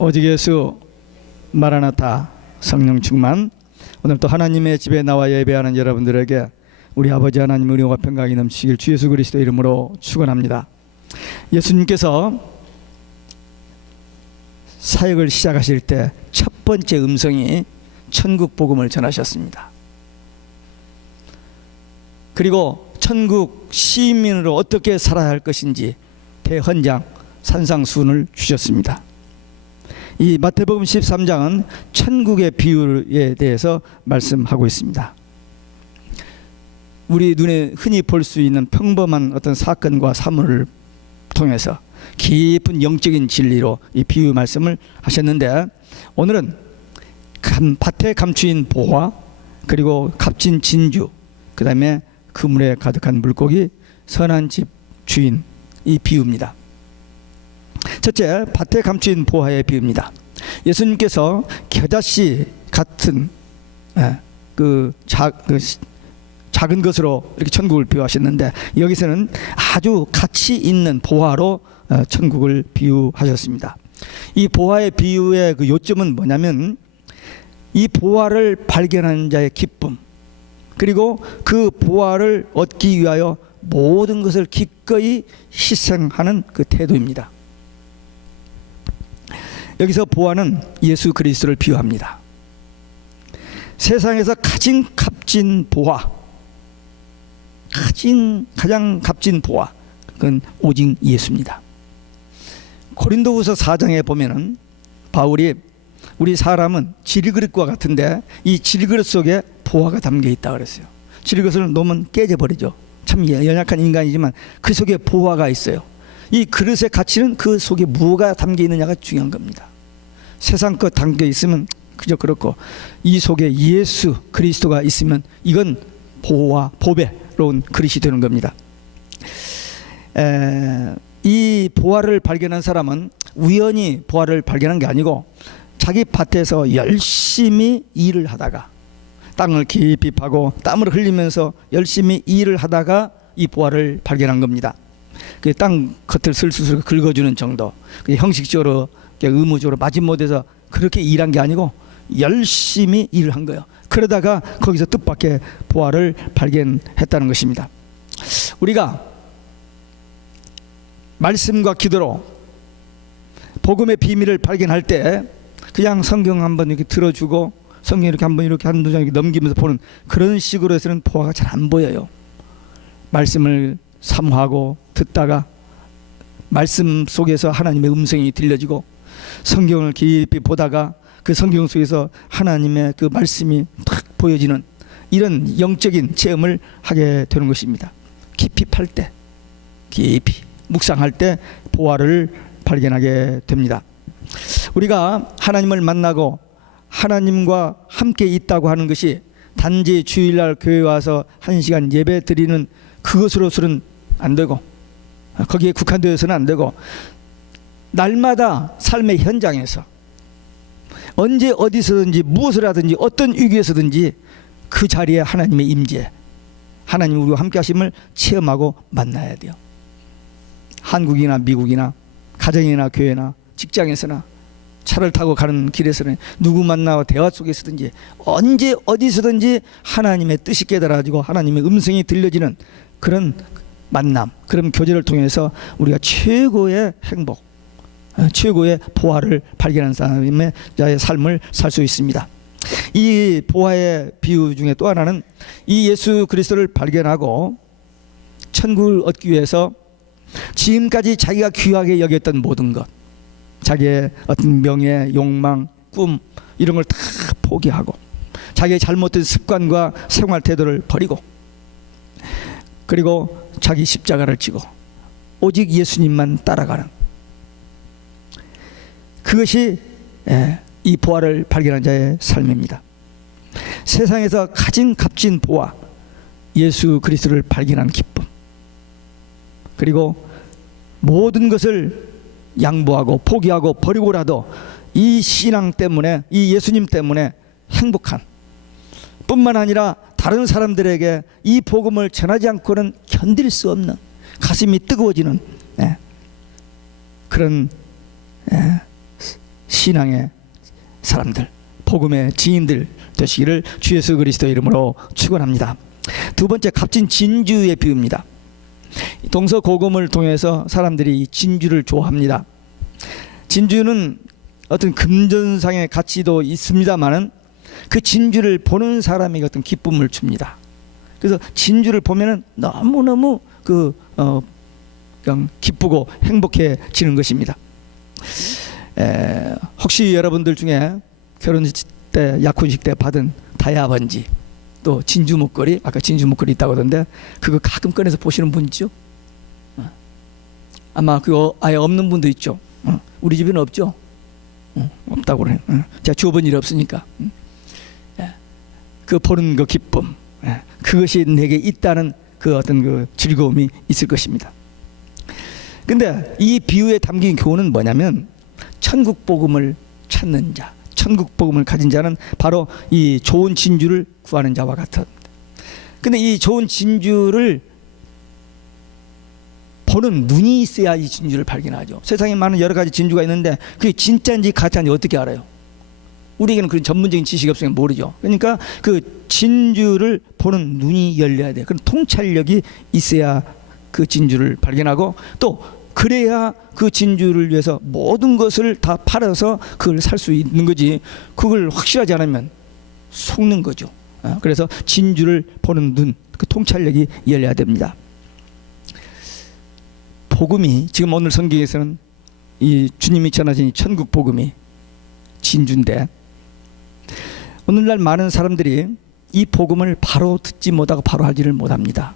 오직 예수 마라나타 성령 충만. 오늘 또 하나님의 집에 나와 예배하는 여러분들에게 우리 아버지 하나님의 은혜와 평강이 넘치길 주 예수 그리스도 이름으로 축원합니다. 예수님께서 사역을 시작하실 때 첫 번째 음성이 천국 복음을 전하셨습니다. 그리고 천국 시민으로 어떻게 살아야 할 것인지 대헌장 산상수훈을 주셨습니다. 이 마태복음 13장은 천국의 비유에 대해서 말씀하고 있습니다. 우리 눈에 흔히 볼 수 있는 평범한 어떤 사건과 사물을 통해서 깊은 영적인 진리로 이 비유 말씀을 하셨는데, 오늘은 밭에 감추인 보화, 그리고 값진 진주, 그 다음에 그물에 가득한 물고기, 선한 집 주인, 이 비유입니다. 첫째, 밭에 감추인 보화의 비유입니다. 예수님께서 겨자씨 같은 작은 것으로 이렇게 천국을 비유하셨는데, 여기서는 아주 가치 있는 보화로 천국을 비유하셨습니다. 이 보화의 비유의 그 요점은 뭐냐면, 이 보화를 발견하는 자의 기쁨, 그리고 그 보화를 얻기 위하여 모든 것을 기꺼이 희생하는 그 태도입니다. 여기서 보화는 예수 그리스도를 비유합니다. 세상에서 가장 값진 보화, 가장 값진 보화, 그건 오직 예수입니다. 고린도후서 4장에 보면은 바울이 우리 사람은 질그릇과 같은데 이 질그릇 속에 보화가 담겨 있다 그랬어요. 질그릇을 놓으면 깨져버리죠. 참 연약한 인간이지만 그 속에 보화가 있어요. 이 그릇의 가치는 그 속에 무엇가 담겨 있느냐가 중요한 겁니다. 세상 것 담겨 있으면 그저 그렇고, 이 속에 예수 그리스도가 있으면 이건 보화, 보배로운 그릇이 되는 겁니다. 이 보화를 발견한 사람은 우연히 보화를 발견한 게 아니고 자기 밭에서 열심히 일을 하다가, 땅을 깊이 파고 땀을 흘리면서 열심히 일을 하다가 이 보화를 발견한 겁니다. 그 땅 겉을 슬슬 긁어주는 정도, 형식적으로 의무적으로 마지못해서 그렇게 일한 게 아니고 열심히 일을 한 거예요. 그러다가 거기서 뜻밖의 보화를 발견했다는 것입니다. 우리가 말씀과 기도로 복음의 비밀을 발견할 때 그냥 성경 한번 이렇게 들어주고 성경 이렇게 한번 이렇게 한두 장 넘기면서 보는 그런 식으로 해서는 보화가 잘 안 보여요. 말씀을 사모하고 듣다가 말씀 속에서 하나님의 음성이 들려지고, 성경을 깊이 보다가 그 성경 속에서 하나님의 그 말씀이 탁 보여지는 이런 영적인 체험을 하게 되는 것입니다. 깊이 팔 때, 깊이 묵상할 때 보화를 발견하게 됩니다. 우리가 하나님을 만나고 하나님과 함께 있다고 하는 것이 단지 주일날 교회 와서 1시간 예배 드리는 그것으로서는 안 되고, 거기에 국한되어서는 안 되고, 날마다 삶의 현장에서 언제 어디서든지 무엇을 하든지 어떤 위기에서든지 그 자리에 하나님의 임재, 하나님 우리와 함께 하심을 체험하고 만나야 돼요. 한국이나 미국이나 가정이나 교회나 직장에서나 차를 타고 가는 길에서는 누구 만나고 대화 속에서든지 언제 어디서든지 하나님의 뜻이 깨달아지고 하나님의 음성이 들려지는 그런 만남, 그런 교제를 통해서 우리가 최고의 행복, 최고의 보화를 발견한 사람의 삶을 살 수 있습니다. 이 보화의 비유 중에 또 하나는 이 예수 그리스도를 발견하고 천국을 얻기 위해서 지금까지 자기가 귀하게 여겼던 모든 것, 자기의 어떤 명예, 욕망, 꿈, 이런 걸 다 포기하고 자기의 잘못된 습관과 생활 태도를 버리고, 그리고 자기 십자가를 지고 오직 예수님만 따라가는, 그것이 이 보화를 발견한 자의 삶입니다. 세상에서 가장 값진 보화, 예수 그리스도를 발견한 기쁨, 그리고 모든 것을 양보하고 포기하고 버리고라도 이 신앙 때문에, 이 예수님 때문에 행복한 뿐만 아니라 다른 사람들에게 이 복음을 전하지 않고는 견딜 수 없는, 가슴이 뜨거워지는 그런 신앙의 사람들, 복음의 지인들 되시기를 주 예수 그리스도의 이름으로 축원합니다. 두 번째, 값진 진주의 비유입니다. 동서고금을 통해서 사람들이 진주를 좋아합니다. 진주는 어떤 금전상의 가치도 있습니다만은 그 진주를 보는 사람에게 어떤 기쁨을 줍니다. 그래서 진주를 보면은 너무너무 그냥 기쁘고 행복해지는 것입니다. 혹시 여러분들 중에 결혼식 때, 약혼식 때 받은 다이아 반지, 또 진주 목걸이, 아까 진주 목걸이 있다고 하던데 그거 가끔 꺼내서 보시는 분 있죠? 아마 그거 아예 없는 분도 있죠. 우리 집에는 없죠? 없다고 그래요. 제가 주워본 일이 없으니까. 그 보는 그 기쁨, 그것이 내게 있다는 그 어떤 그 즐거움이 있을 것입니다. 근데 이 비유에 담긴 교훈은 뭐냐면, 천국 복음을 찾는 자, 천국 복음을 가진 자는 바로 이 좋은 진주를 구하는 자와 같은. 근데 이 좋은 진주를 보는 눈이 있어야 이 진주를 발견하죠. 세상에 많은 여러 가지 진주가 있는데 그게 진짜인지 가짜인지 어떻게 알아요? 우리에게는 그런 전문적인 지식이 없으면 모르죠. 그러니까 그 진주를 보는 눈이 열려야 돼요. 그런 통찰력이 있어야 그 진주를 발견하고, 또 그래야 그 진주를 위해서 모든 것을 다 팔아서 그걸 살 수 있는 거지, 그걸 확실하지 않으면 속는 거죠. 그래서 진주를 보는 눈, 그 통찰력이 열려야 됩니다. 복음이, 지금 오늘 성경에서는 이 주님이 전하신 이 천국 복음이 진주인데, 오늘날 많은 사람들이 이 복음을 바로 듣지 못하고 바로 하지를 못합니다.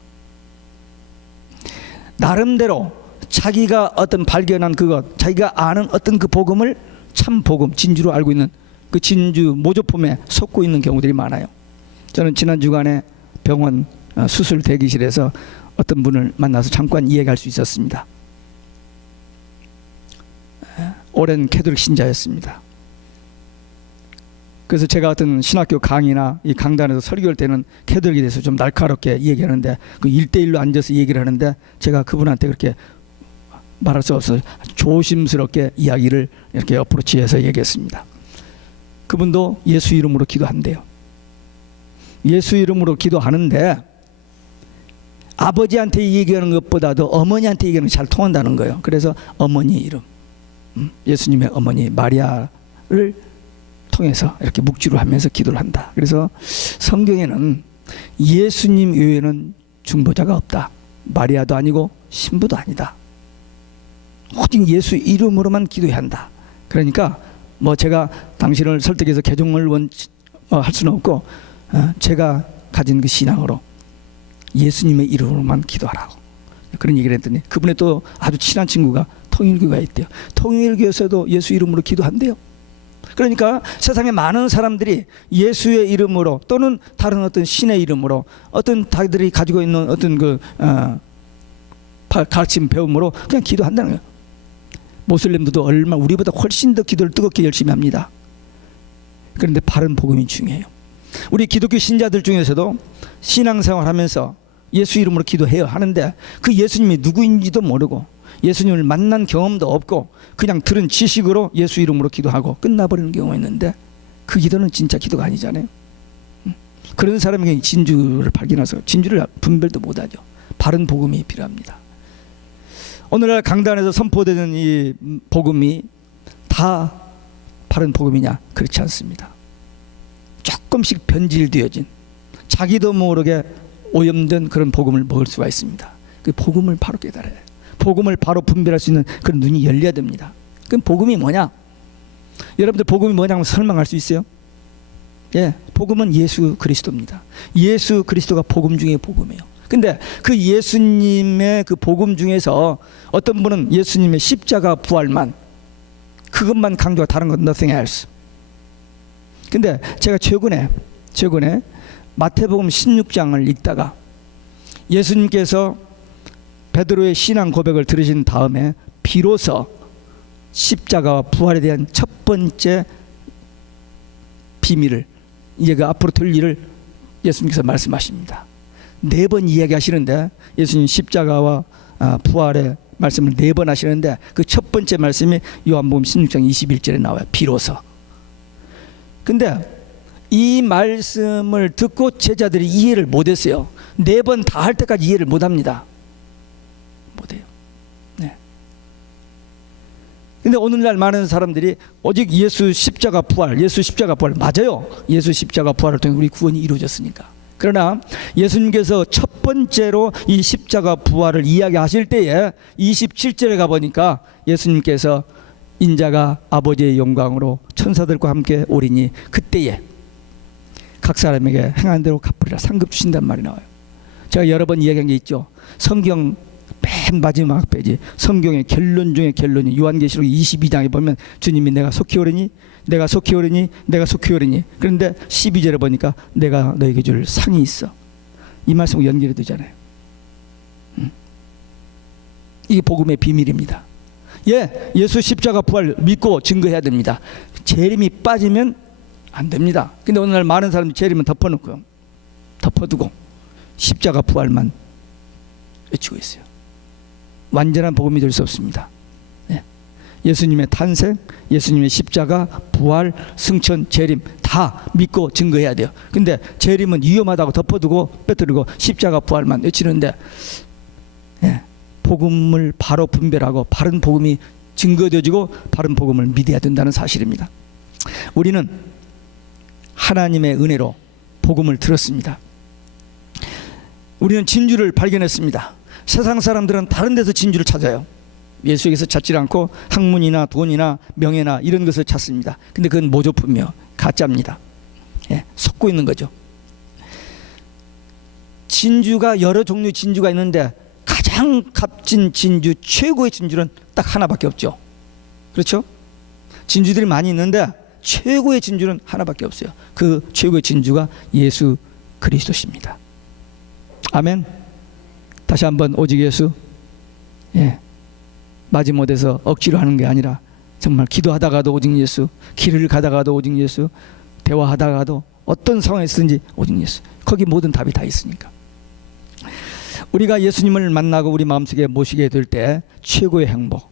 나름대로 자기가 어떤 발견한 그것, 자기가 아는 어떤 그 복음을 참 복음, 진주로 알고 있는 그 진주 모조품에 속고 있는 경우들이 많아요. 저는 지난 주간에 병원 수술 대기실에서 어떤 분을 만나서 잠깐 이야기할 수 있었습니다. 오랜 캐톨릭 신자였습니다. 그래서 제가 어떤 신학교 강의나 이 강단에서 설교할 때는 캐톨릭에 대해서 좀 날카롭게 얘기하는데, 그 1대1로 앉아서 얘기를 하는데 제가 그분한테 그렇게 말할 수 없어서 조심스럽게 이야기를 이렇게 어프로치해서 얘기했습니다. 그분도 예수 이름으로 기도한대요. 예수 이름으로 기도하는데 아버지한테 얘기하는 것보다도 어머니한테 얘기하는 게 잘 통한다는 거예요. 그래서 어머니 이름, 예수님의 어머니 마리아를 통해서 이렇게 묵주를 하면서 기도를 한다. 그래서 성경에는 예수님 외에는 중보자가 없다. 마리아도 아니고 신부도 아니다. 오직 예수 이름으로만 기도해야 한다. 그러니까 뭐 제가 당신을 설득해서 개종을 할 수는 없고, 제가 가진 그 신앙으로 예수님의 이름으로만 기도하라고 그런 얘기를 했더니, 그분의 또 아주 친한 친구가 통일교회에 있대요. 통일교에서도 예수 이름으로 기도한대요. 그러니까 세상에 많은 사람들이 예수의 이름으로 또는 다른 어떤 신의 이름으로, 어떤 자기들이 가지고 있는 어떤 그 가르침 배움으로 그냥 기도한다는 거예요. 모슬림들도 우리보다 훨씬 더 기도를 뜨겁게 열심히 합니다. 그런데 바른 복음이 중요해요. 우리 기독교 신자들 중에서도 신앙생활 하면서 예수 이름으로 기도해요 하는데, 그 예수님이 누구인지도 모르고 예수님을 만난 경험도 없고 그냥 들은 지식으로 예수 이름으로 기도하고 끝나버리는 경우가 있는데, 그 기도는 진짜 기도가 아니잖아요. 그런 사람에게 진주를 발견해서 진주를 분별도 못하죠. 바른 복음이 필요합니다. 오늘날 강단에서 선포되는 이 복음이 다 바른 복음이냐? 그렇지 않습니다. 조금씩 변질되어진, 자기도 모르게 오염된 그런 복음을 먹을 수가 있습니다. 그 복음을 바로 깨달아야 해요. 복음을 바로 분별할 수 있는 그런 눈이 열려야 됩니다. 그럼 복음이 뭐냐? 여러분들 복음이 뭐냐고 설명할 수 있어요? 예, 복음은 예수 그리스도입니다. 예수 그리스도가 복음 중에 복음이에요. 근데 그 예수님의 그 복음 중에서 어떤 분은 예수님의 십자가 부활만, 그것만 강조하고 다른 건 nothing else. 근데 제가 최근에 마태복음 16장을 읽다가 예수님께서 베드로의 신앙 고백을 들으신 다음에 비로소 십자가와 부활에 대한 첫 번째 비밀을, 이제 그 앞으로 될 일을 예수님께서 말씀하십니다. 4번 이야기하시는데 예수님 십자가와 부활의 말씀을 4번 하시는데 그 첫 번째 말씀이 요한복음 16장 21절에 나와요. 비로소. 근데 이 말씀을 듣고 제자들이 이해를 못했어요. 4번 다 할 때까지 이해를 못합니다. 못해요. 네. 근데 오늘날 많은 사람들이 오직 예수 십자가 부활, 예수 십자가 부활 맞아요. 예수 십자가 부활을 통해 우리 구원이 이루어졌으니까. 그러나 예수님께서 첫 번째로 이 십자가 부활을 이야기하실 때에 27절에 가보니까 예수님께서 인자가 아버지의 영광으로 천사들과 함께 오리니 그때에 각 사람에게 행한 대로 갚으리라 상급 주신단 말이 나와요. 제가 여러 번 이야기한 게 있죠. 성경 맨 마지막 페이지, 성경의 결론 중에 결론이 요한계시록 22장에 보면 주님이 내가 속히 오리니 내가 속히 오리니 내가 속히 오리니, 그런데 12절에 보니까 내가 너에게 줄 상이 있어. 이 말씀과 연결이 되잖아요. 이게 복음의 비밀입니다. 예수 십자가 부활 믿고 증거해야 됩니다. 재림이 빠지면 안 됩니다. 근데 오늘날 많은 사람들이 재림은 덮어놓고요, 덮어두고 십자가 부활만 외치고 있어요. 완전한 복음이 될 수 없습니다. 예수님의 탄생, 예수님의 십자가, 부활, 승천, 재림 다 믿고 증거해야 돼요. 근데 재림은 위험하다고 덮어두고 빼뜨리고 십자가 부활만 외치는데, 복음을 바로 분별하고 바른 복음이 증거되어지고 바른 복음을 믿어야 된다는 사실입니다. 우리는 하나님의 은혜로 복음을 들었습니다. 우리는 진주를 발견했습니다. 세상 사람들은 다른 데서 진주를 찾아요. 예수에게서 찾지 않고 학문이나 돈이나 명예나 이런 것을 찾습니다. 근데 그건 모조품이요, 가짜입니다. 속고 있는 거죠. 진주가 여러 종류의 진주가 있는데 가장 값진 진주, 최고의 진주는 딱 하나밖에 없죠. 그렇죠? 진주들이 많이 있는데 최고의 진주는 하나밖에 없어요. 그 최고의 진주가 예수 그리스도십니다. 아멘. 다시 한번 오직 예수. 마지못해서 억지로 하는 게 아니라 정말 기도하다가도 오직 예수, 길을 가다가도 오직 예수, 대화하다가도 어떤 상황에서든지 오직 예수. 거기 모든 답이 다 있으니까. 우리가 예수님을 만나고 우리 마음속에 모시게 될 때 최고의 행복,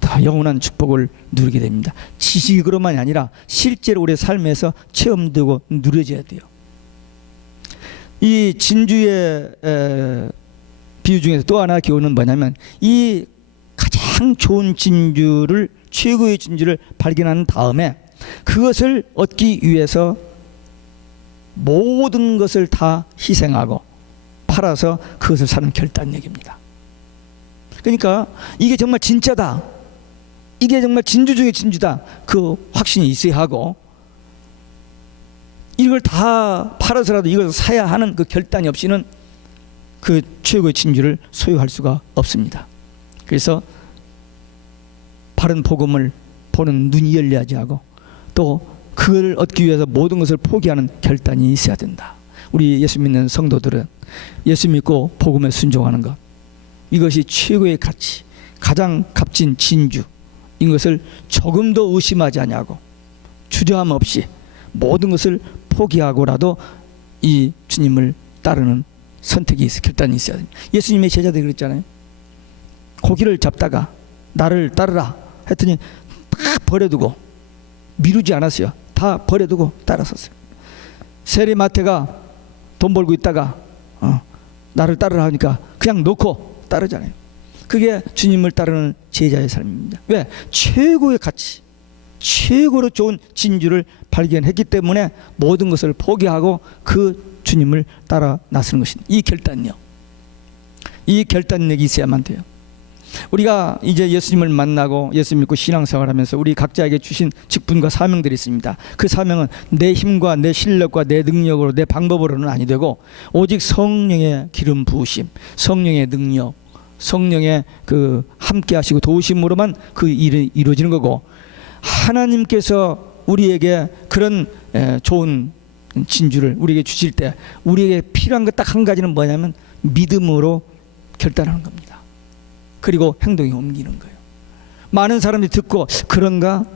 더 영원한 축복을 누리게 됩니다. 지식으로만이 아니라 실제로 우리의 삶에서 체험되고 누려져야 돼요. 이 진주의 비유 중에서 또 하나 교훈은 뭐냐면, 이 가장 좋은 진주를, 최고의 진주를 발견한 다음에 그것을 얻기 위해서 모든 것을 다 희생하고 팔아서 그것을 사는 결단력입니다. 그러니까 이게 정말 진짜다, 이게 정말 진주 중에 진주다, 그 확신이 있어야 하고, 이걸 다 팔아서라도 이걸 사야 하는 그 결단이 없이는 그 최고의 진주를 소유할 수가 없습니다. 그래서 바른 복음을 보는 눈이 열려야지 하고, 또 그걸 얻기 위해서 모든 것을 포기하는 결단이 있어야 된다. 우리 예수 믿는 성도들은 예수 믿고 복음에 순종하는 것, 이것이 최고의 가치, 가장 값진 진주, 이것을 조금도 의심하지 아니하고 주저함 없이 모든 것을 포기하고라도 이 주님을 따르는 선택이 있어, 결단이 있어야 됩니다. 예수님의 제자들이 그랬잖아요. 고기를 잡다가 나를 따르라 했더니 다 버려두고, 미루지 않았어요. 다 버려두고 따라섰어요. 세리마태가 돈 벌고 있다가 나를 따르라 하니까 그냥 놓고 따르잖아요. 그게 주님을 따르는 제자의 삶입니다. 왜? 최고의 가치, 최고로 좋은 진주를 발견했기 때문에 모든 것을 포기하고 그 주님을 따라 나서는 것입니다. 이 결단력, 이 결단력이 있어야만 돼요. 우리가 이제 예수님을 만나고 예수 믿고 신앙생활하면서 우리 각자에게 주신 직분과 사명들이 있습니다. 그 사명은 내 힘과 내 실력과 내 능력으로, 내 방법으로는 아니 되고, 오직 성령의 기름 부으심, 성령의 능력, 성령의 그 함께 하시고 도우심으로만 그 일이 이루어지는 거고, 하나님께서 우리에게 그런 좋은 진주를 우리에게 주실 때 우리에게 필요한 것 딱 한 가지는 뭐냐면 믿음으로 결단하는 겁니다. 그리고 행동에 옮기는 거예요. 많은 사람들이 듣고 그런가?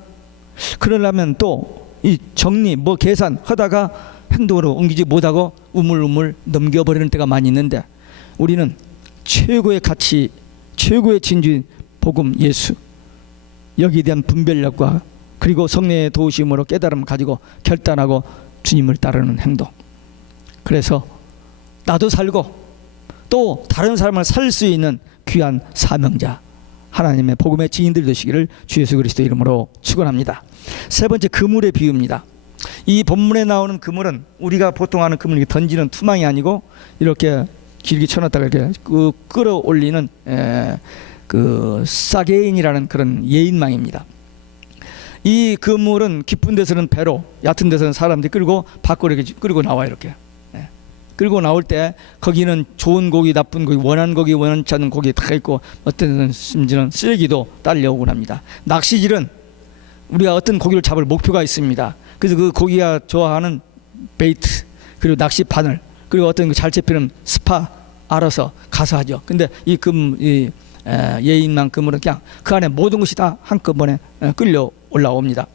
그러려면 또 이 정리, 계산 하다가 행동으로 옮기지 못하고 우물우물 넘겨버리는 때가 많이 있는데, 우리는 최고의 가치, 최고의 진주인 복음 예수, 여기에 대한 분별력과 그리고 성령의 도우심으로 깨달음을 가지고 결단하고 주님을 따르는 행동. 그래서 나도 살고 또 다른 사람을 살 수 있는 귀한 사명자, 하나님의 복음의 증인들 되시기를 주 예수 그리스도 이름으로 축원합니다. 세 번째, 그물의 비유입니다. 이 본문에 나오는 그물은 우리가 보통 하는 그물을 던지는 투망이 아니고 이렇게 길게 쳐놨다가 이렇게 끌어올리는 그 사게인이라는 그런 예인망입니다. 이 그물은 깊은 데서는 배로, 얕은 데서는 사람들이 끌고 밖으로 이렇게 끌고 나와요. 이렇게 끌고 나올 때 거기는 좋은 고기, 나쁜 고기, 원하는 고기, 원하지 않는 고기 다 있고 어떤 데는 심지어는 쓰레기도 딸려오곤 합니다. 낚시질은 우리가 어떤 고기를 잡을 목표가 있습니다. 그래서 그 고기가 좋아하는 베이트, 그리고 낚시 바늘, 그리고 어떤 잘 잡히는 스파 알아서 가서 하죠. 근데 이 예인망 그물은 그냥 그 안에 모든 것이 다 한꺼번에 끌려 올라옵니다.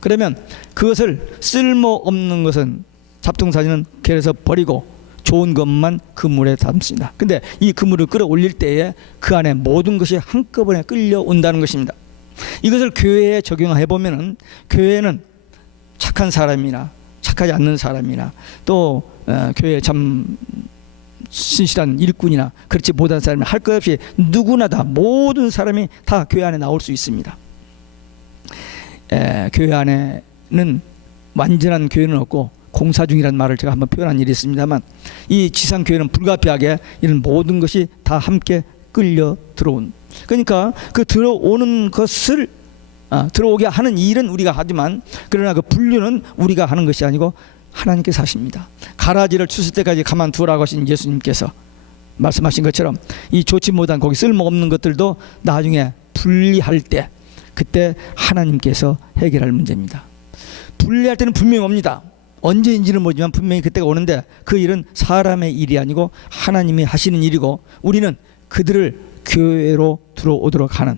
그러면 그것을 쓸모없는 것은 잡동사니는 그래서 버리고 좋은 것만 그물에 담습니다. 근데 이 그물을 끌어올릴 때에 그 안에 모든 것이 한꺼번에 끌려온다는 것입니다. 이것을 교회에 적용해 보면은 교회는 착한 사람이나 착하지 않는 사람이나 또 교회에 참 신실한 일꾼이나 그렇지 못한 사람이 할 것 없이 누구나 다 모든 사람이 다 교회 안에 나올 수 있습니다. 교회 안에는 완전한 교회는 없고 공사 중이라는 말을 제가 한번 표현한 일이 있습니다만, 이 지상교회는 불가피하게 이런 모든 것이 다 함께 끌려 들어온, 그러니까 그 들어오는 것을 들어오게 하는 일은 우리가 하지만 그러나 그 분류는 우리가 하는 것이 아니고 하나님께서 하십니다. 가라지를 추수 때까지 가만두라고 하신 예수님께서 말씀하신 것처럼 이 좋지 못한 고기, 쓸모없는 것들도 나중에 분리할 때 그때 하나님께서 해결할 문제입니다. 분리할 때는 분명히 옵니다. 언제인지는 모르지만 분명히 그때가 오는데 그 일은 사람의 일이 아니고 하나님이 하시는 일이고 우리는 그들을 교회로 들어오도록 하는,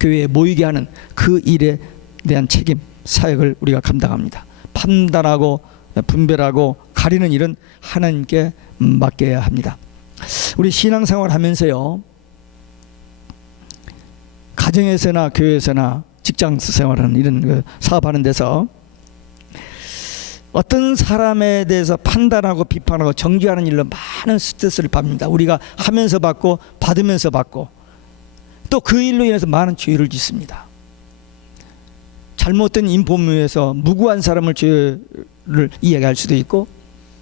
교회에 모이게 하는 그 일에 대한 책임, 사역을 우리가 감당합니다. 판단하고 분별하고 가리는 일은 하나님께 맡겨야 합니다. 우리 신앙생활 하면서요, 가정에서나 교회에서나 직장 생활하는 이런 사업하는 데서 어떤 사람에 대해서 판단하고 비판하고 정죄하는 일로 많은 스트레스를 받습니다. 우리가 하면서 받고 받으면서 받고 또 그 일로 인해서 많은 죄를 짓습니다. 잘못된 인포메이션에서 무고한 사람을 죄를 이야기할 수도 있고,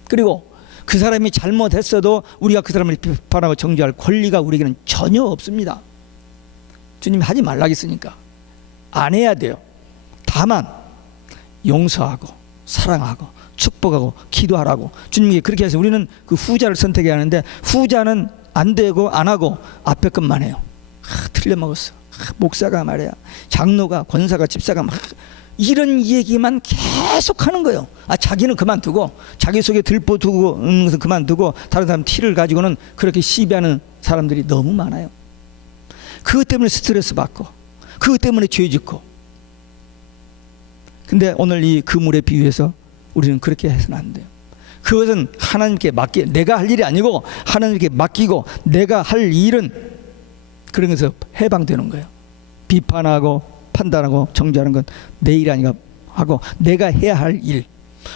그리고 그 사람이 잘못했어도 우리가 그 사람을 비판하고 정죄할 권리가 우리에게는 전혀 없습니다. 주님이 하지 말라고 했으니까 안 해야 돼요. 다만 용서하고 사랑하고 축복하고 기도하라고 주님이 그렇게 해서 우리는 그 후자를 선택해야 하는데, 후자는 안 되고 안 하고 앞에 것만 해요. 틀려먹었어. 목사가 말이야, 장로가, 권사가, 집사가 막 이런 얘기만 계속 하는 거예요. 자기는 그만두고, 자기 속에 들보두고 있는 것은 그만두고 다른 사람 티를 가지고는 그렇게 시비하는 사람들이 너무 많아요. 그것 때문에 스트레스 받고 그것 때문에 죄 짓고. 근데 오늘 이 그물에 비유해서 우리는 그렇게 해서는 안 돼요. 그것은 하나님께 내가 할 일이 아니고 하나님께 맡기고, 내가 할 일은 그런 것에서 해방되는 거예요. 비판하고 판단하고 정죄하는 건 내 일이 아니고 하고, 내가 해야 할 일,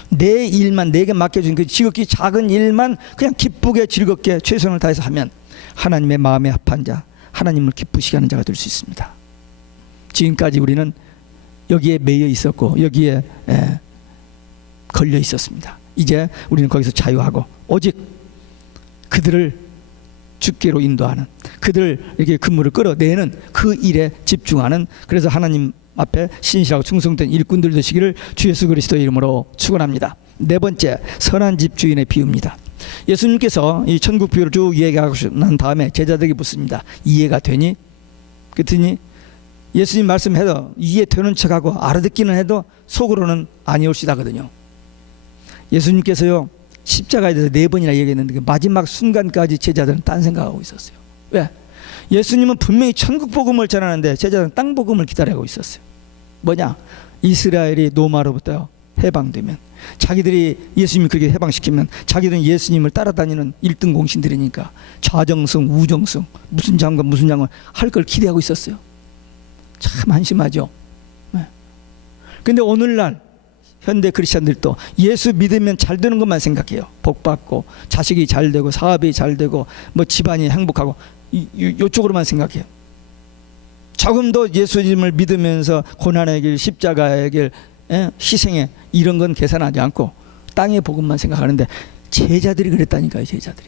내 일만 내게 맡겨준 그 지극히 작은 일만 그냥 기쁘게 즐겁게 최선을 다해서 하면 하나님의 마음에 합한 자, 하나님을 기쁘시게 하는 자가 될 수 있습니다. 지금까지 우리는 여기에 매여 있었고 여기에 걸려 있었습니다. 이제 우리는 거기서 자유하고 오직 그들을 주께로 인도하는, 그들 이렇게 그물을 끌어내는 그 일에 집중하는, 그래서 하나님 앞에 신실하고 충성된 일꾼들 되시기를 주 예수 그리스도의 이름으로 축원합니다. 네 번째, 선한 집 주인의 비유입니다. 예수님께서 이 천국 비유를 쭉 이야기하고 난 다음에 제자들에게 묻습니다. 이해가 되니? 그랬더니 예수님 말씀해도 이해되는 척하고 알아듣기는 해도 속으로는 아니올시다거든요. 예수님께서요, 십자가에 대해서 4번이나 얘기했는데 그 마지막 순간까지 제자들은 딴 생각하고 있었어요. 왜? 예수님은 분명히 천국 복음을 전하는데 제자들은 땅 복음을 기다리고 있었어요. 뭐냐? 이스라엘이 로마로부터 해방되면, 자기들이 예수님이 그렇게 해방시키면 자기들은 예수님을 따라다니는 1등 공신들이니까 좌정성, 우정성, 무슨 장관 할 걸 기대하고 있었어요. 참 한심하죠. 근데 오늘날 현대 크리스찬들도 예수 믿으면 잘 되는 것만 생각해요. 복 받고 자식이 잘 되고 사업이 잘 되고 뭐 집안이 행복하고 이쪽으로만 생각해요. 조금 더 예수님을 믿으면서 고난의 길, 십자가의 길, 희생에 이런 건 계산하지 않고 땅의 복음만 생각하는데, 제자들이 그랬다니까요. 제자들이.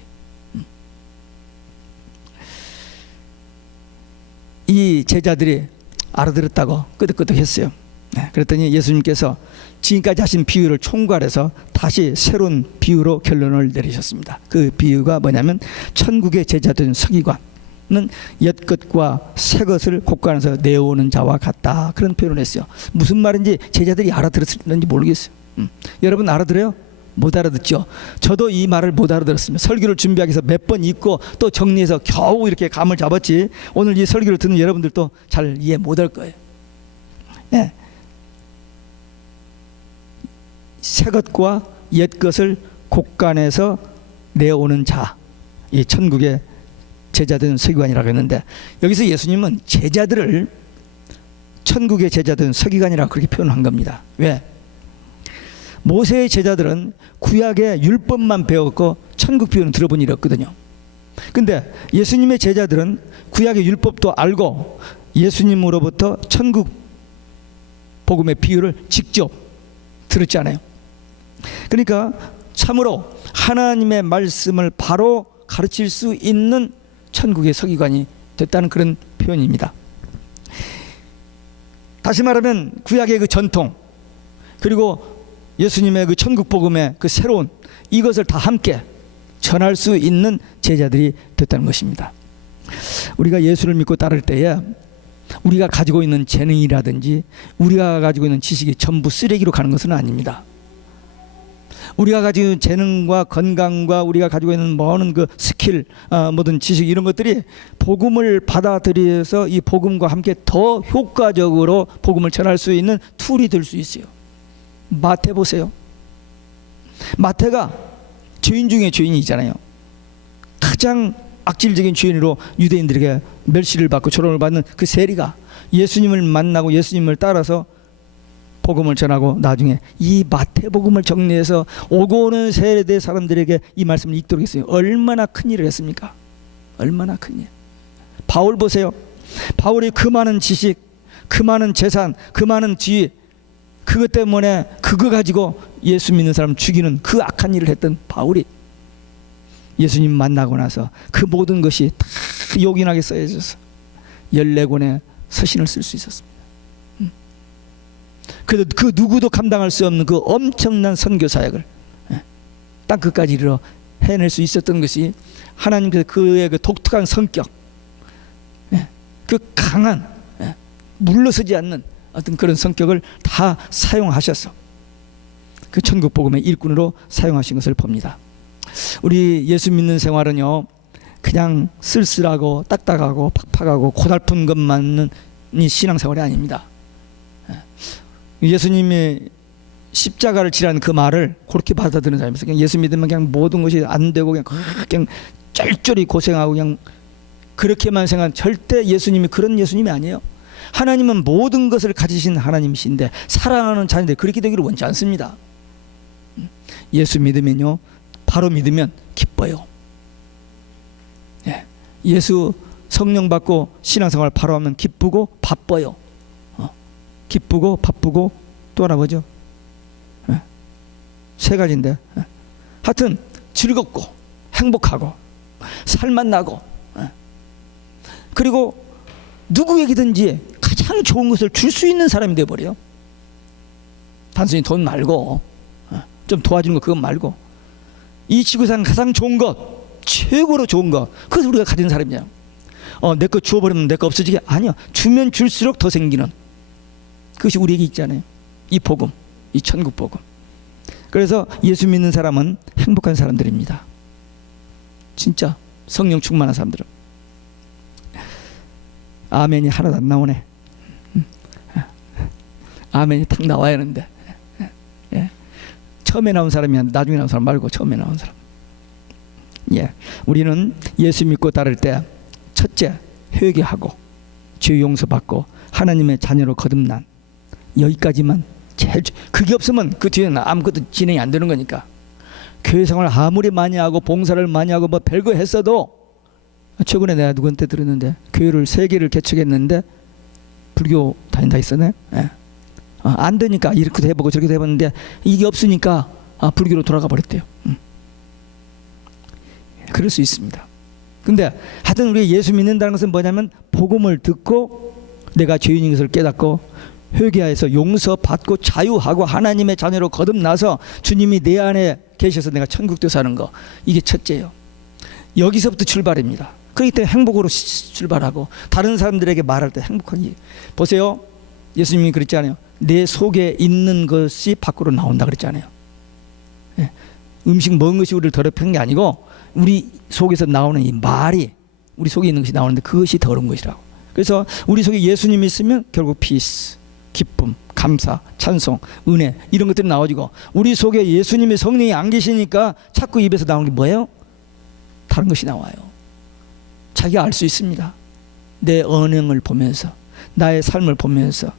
이 제자들이 알아들었다고 끄덕끄덕했어요. 그랬더니 예수님께서 지금까지 하신 비유를 총괄해서 다시 새로운 비유로 결론을 내리셨습니다. 그 비유가 뭐냐면, 천국의 제자된 서기관은 옛것과 새것을 곳간에서 내오는 자와 같다, 그런 표현을 했어요. 무슨 말인지 제자들이 알아들었는지 모르겠어요. 여러분 알아들어요? 못 알아듣죠. 저도 이 말을 못 알아들었습니다. 설교를 준비하기 위해서 몇 번 읽고 또 정리해서 겨우 이렇게 감을 잡았지, 오늘 이 설교를 듣는 여러분들도 잘 이해 못 할 거예요. 네. 새것과 옛것을 곳간에서 내오는 자, 이 천국의 제자된 서기관이라고 했는데, 여기서 예수님은 제자들을 천국의 제자된 서기관이라고 그렇게 표현한 겁니다. 왜? 모세의 제자들은 구약의 율법만 배웠고 천국 비유는 들어본 일이 없거든요. 근데 예수님의 제자들은 구약의 율법도 알고 예수님으로부터 천국 복음의 비유를 직접 들었잖아요. 그러니까 참으로 하나님의 말씀을 바로 가르칠 수 있는 천국의 서기관이 됐다는 그런 표현입니다. 다시 말하면 구약의 그 전통, 그리고 예수님의 그 천국 복음의 그 새로운 이것을 다 함께 전할 수 있는 제자들이 됐다는 것입니다. 우리가 예수를 믿고 따를 때에 우리가 가지고 있는 재능이라든지 우리가 가지고 있는 지식이 전부 쓰레기로 가는 것은 아닙니다. 우리가 가지고 있는 재능과 건강과 우리가 가지고 있는 모든 그 스킬, 모든 지식, 이런 것들이 복음을 받아들여서 이 복음과 함께 더 효과적으로 복음을 전할 수 있는 툴이 될 수 있어요. 마태 보세요. 마태가 죄인 중에 죄인이잖아요. 가장 악질적인 죄인으로 유대인들에게 멸시를 받고 조롱을 받는 그 세리가 예수님을 만나고 예수님을 따라서 복음을 전하고 나중에 이 마태복음을 정리해서 오고 오는 세대 사람들에게 이 말씀을 읽도록 했어요. 얼마나 큰 일을 했습니까? 얼마나 큰 일. 바울 보세요. 바울이 그 많은 지식, 그 많은 재산, 그 많은 지위, 그것 때문에 그거 가지고 예수 믿는 사람 죽이는 그 악한 일을 했던 바울이 예수님 만나고 나서 그 모든 것이 다 요긴하게 써져서 14권의 서신을 쓸 수 있었습니다. 그래도 그 누구도 감당할 수 없는 그 엄청난 선교 사역을 땅 끝까지 이르러 해낼 수 있었던 것이 하나님께서 그의 그 독특한 성격, 그 강한, 물러서지 않는 어떤 그런 성격을 다 사용하셔서 그 천국 복음의 일꾼으로 사용하신 것을 봅니다. 우리 예수 믿는 생활은요, 그냥 쓸쓸하고 딱딱하고 팍팍하고 고달픈 것만이 신앙생활이 아닙니다. 예수님이 십자가를 지라는 그 말을 그렇게 받아들이는 사람이었어요. 그냥 예수 믿으면 그냥 모든 것이 안 되고 그냥 쩔쩔이 고생하고 그냥 그렇게만 생각한, 절대 예수님이 그런 예수님이 아니에요. 하나님은 모든 것을 가지신 하나님이신데 사랑하는 자녀들 그렇게 되기를 원치 않습니다. 예수 믿으면요, 바로 믿으면 기뻐요. 예수 성령 받고 신앙생활 바로 하면 기쁘고 바빠요. 기쁘고 바쁘고 또 하나 뭐죠? 세 가지인데, 하여튼 즐겁고 행복하고 살맛 나고, 그리고 누구에게든지 가장 좋은 것을 줄 수 있는 사람이 되어버려요. 단순히 돈 말고 좀 도와주는 거 그것 말고 이 지구상 가장 좋은 것, 최고로 좋은 것, 그것을 우리가 가진 사람이야. 내 거 주워버리면 내 거 없어지게, 아니요, 주면 줄수록 더 생기는 그것이 우리에게 있잖아요. 이 복음, 이 천국 복음. 그래서 예수 믿는 사람은 행복한 사람들입니다. 진짜 성령 충만한 사람들은. 아멘이 하나도 안 나오네. 아멘이 탁 나와야 하는데. 예. 처음에 나온 사람이 아니라 나중에 나온 사람 말고 처음에 나온 사람. 예, 우리는 예수 믿고 따를 때 첫째 회개하고 죄 용서받고 하나님의 자녀로 거듭난 여기까지만 제일 그게 없으면 그 뒤에는 아무것도 진행이 안 되는 거니까. 교회 생활 아무리 많이 하고 봉사를 많이 하고 뭐 별거 했어도 최근에 내가 누구한테 들었는데 교회를 3개를 개척했는데 불교 다닌다 했었네. 예. 안 되니까 이렇게도 해보고 저렇게도 해봤는데 이게 없으니까 불교로 돌아가 버렸대요. 그럴 수 있습니다. 근데 하여튼 우리가 예수 믿는다는 것은 뭐냐면 복음을 듣고 내가 죄인인 것을 깨닫고 회개하여서 용서받고 자유하고 하나님의 자녀로 거듭나서 주님이 내 안에 계셔서 내가 천국도 사는 거, 이게 첫째예요. 여기서부터 출발입니다. 그렇기 때문에 행복으로 출발하고 다른 사람들에게 말할 때 행복하게. 보세요, 예수님이 그랬잖아요. 내 속에 있는 것이 밖으로 나온다 그랬잖아요. 예. 음식 먹은 것이 우리를 더럽히는 게 아니고 우리 속에서 나오는 이 말이 우리 속에 있는 것이 나오는데 그것이 더러운 것이라고. 그래서 우리 속에 예수님이 있으면 결국 피스, 기쁨, 감사, 찬송, 은혜 이런 것들이 나와지고, 우리 속에 예수님의 성령이 안 계시니까 자꾸 입에서 나오는 게 뭐예요? 다른 것이 나와요. 자기가 알 수 있습니다. 내 언행을 보면서, 나의 삶을 보면서,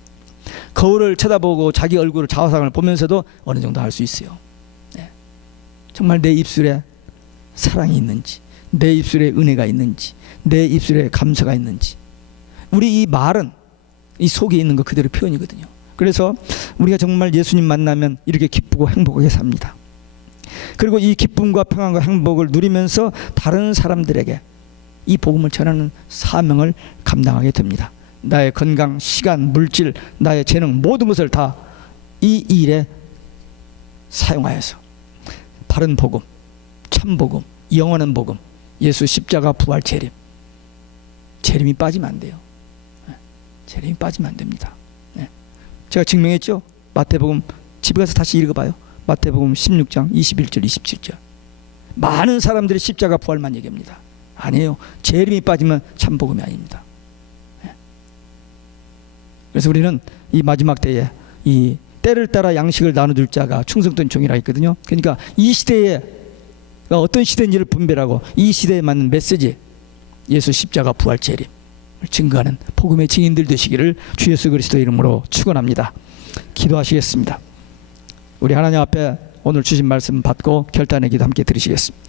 거울을 쳐다보고 자기 얼굴을, 자화상을 보면서도 어느 정도 알 수 있어요. 네. 정말 내 입술에 사랑이 있는지, 내 입술에 은혜가 있는지, 내 입술에 감사가 있는지. 우리 이 말은 이 속에 있는 거 그대로 표현이거든요. 그래서 우리가 정말 예수님 만나면 이렇게 기쁘고 행복하게 삽니다. 그리고 이 기쁨과 평안과 행복을 누리면서 다른 사람들에게 이 복음을 전하는 사명을 감당하게 됩니다. 나의 건강, 시간, 물질, 나의 재능 모든 것을 다 이 일에 사용하여서 바른 복음, 참 복음, 영원한 복음, 예수 십자가 부활 재림, 재림이 빠지면 안 돼요. 재림이 빠지면 안 됩니다. 네. 제가 증명했죠. 마태복음 집에 가서 다시 읽어봐요. 마태복음 16장 21절 27절. 많은 사람들이 십자가 부활만 얘기합니다. 아니에요. 재림이 빠지면 참 복음이 아닙니다. 네. 그래서 우리는 이 마지막 때에 이 때를 따라 양식을 나눠줄 자가 충성된 종이라 했거든요. 그러니까 이 시대에 어떤 시대인지를 분별하고 이 시대에 맞는 메시지, 예수 십자가 부활 재림 증거하는 복음의 증인들 되시기를 주 예수 그리스도 이름으로 축원합니다. 기도하시겠습니다. 우리 하나님 앞에 오늘 주신 말씀 받고 결단의 기도 함께 드리시겠습니다.